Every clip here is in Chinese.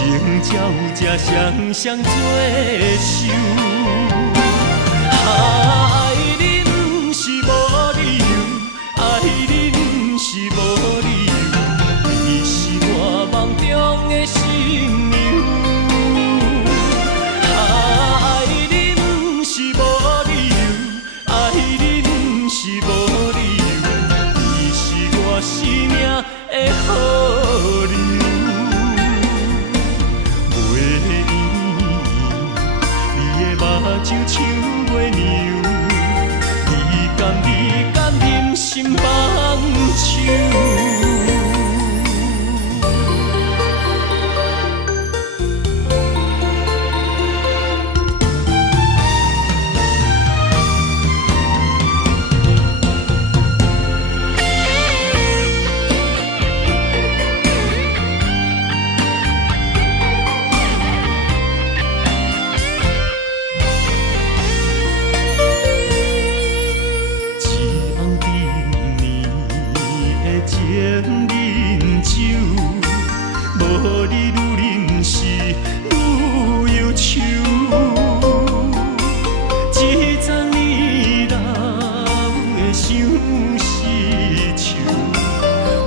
情才有这双双做手。爱你不是无理由，爱你不是无理由，你是我梦中的新娘。爱你不是无理由，爱你不是无理由，你是我生命的好友。目睭像月娘，你甘忍心放手？无你愈认识愈忧愁，一丛年老的相思树，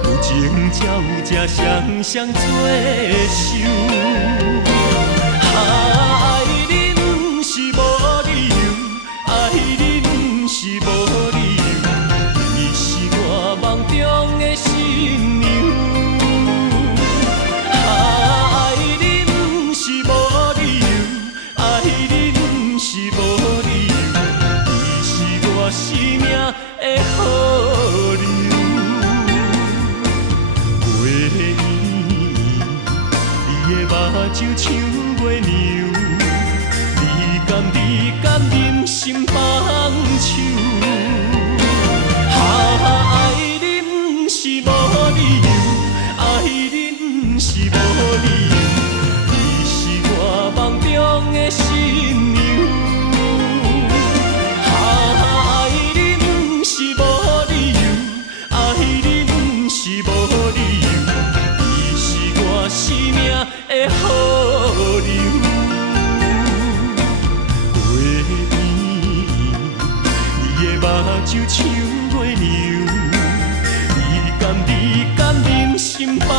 有情才有这双双做手。爱你不是无理由，爱你不是无理由，你是我梦中的新娘。生命的好友，月圆，你的目睭像月娘，你甘忍心放手？爱你不是无理由，爱你不是无理由，你是我梦中的新娘。生命的好友，月圆，你的目睭像月娘，你甘忍心放